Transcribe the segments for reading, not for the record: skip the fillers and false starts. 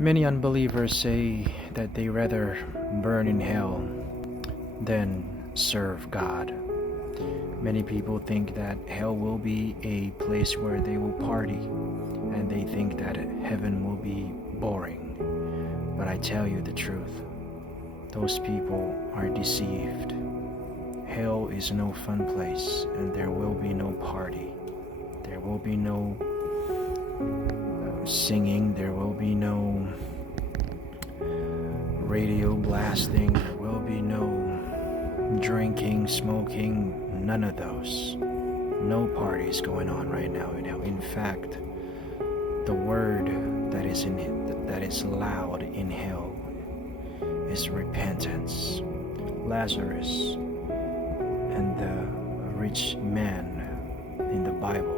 Many unbelievers say that they rather burn in hell than serve God. Many people think that hell will be a place where they will party, and they think that heaven will be boring. But I tell you the truth, those people are deceived. Hell is no fun place, and there will be no party. There will be no singing, there will be no radio blasting, there will be no drinking, smoking, none of those. No parties going on right now. In fact, the word that is loud in hell is repentance. Lazarus and the rich man in the Bible,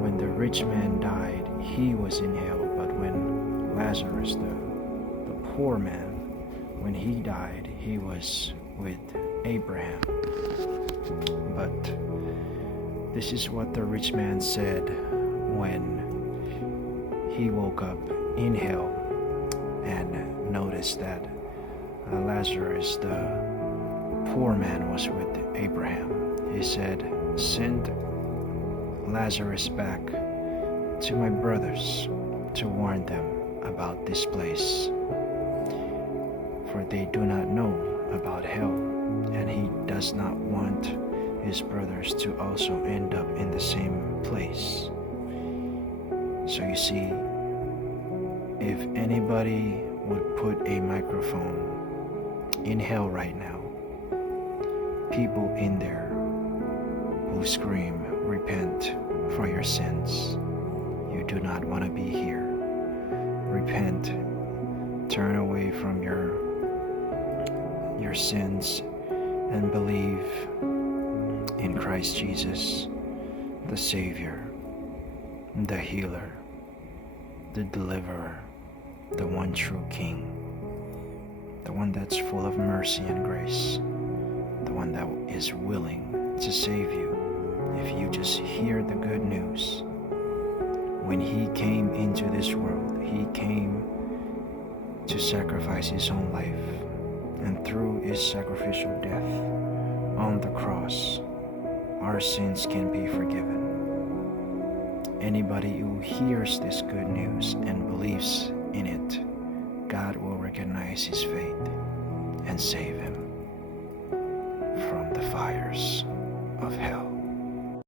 when the rich man died, he was in hell. But when Lazarus, the poor man, when he died, he was with Abraham. But this is what the rich man said when he woke up in hell and noticed that Lazarus, the poor man, was with Abraham. He said, "Send Lazarus back to my brothers to warn them about this place, for they do not know about hell, and he does not want his brothers to also end up in the same place." So you see, if anybody would put a microphone in hell right now, people in there will scream, "Repent for your sins. You do not want to be here. Repent. Turn away from your sins and believe in Christ Jesus, the Savior, the Healer, the Deliverer, the one true King, the one that's full of mercy and grace, the one that is willing to save you if you just hear the good news. When he came into this world, he came to sacrifice his own life, and through his sacrificial death on the cross, our sins can be forgiven. Anybody who hears this good news and believes in it, God will recognize his faith and save him from the fires of hell.